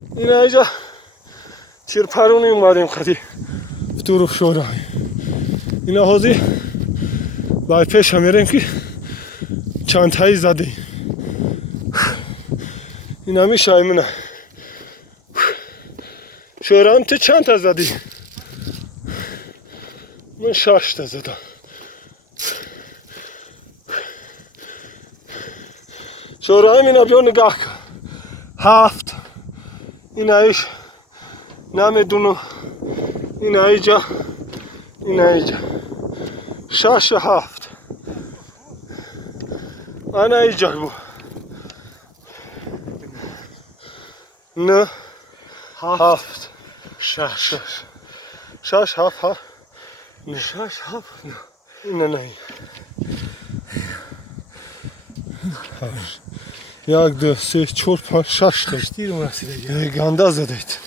اینا اینجا تیرپرونی اومدیم خدی فتور شورای اینا حوزی بای پیش میریم که چند تایی زدیم اینا میشه ایمونه شورام تو چند تا زدی؟ من 6 تا زدم شورایم اینا بیا نگاه کن 7 اینا ایش نمیدونم اینا اینجا اینا اینجا 6 و 7 انا اینجا بود نه 7 6 7 7 نه 6 7 نه نه یک دو سه چهار پنج 6 تا تیر رسیده گنده زدید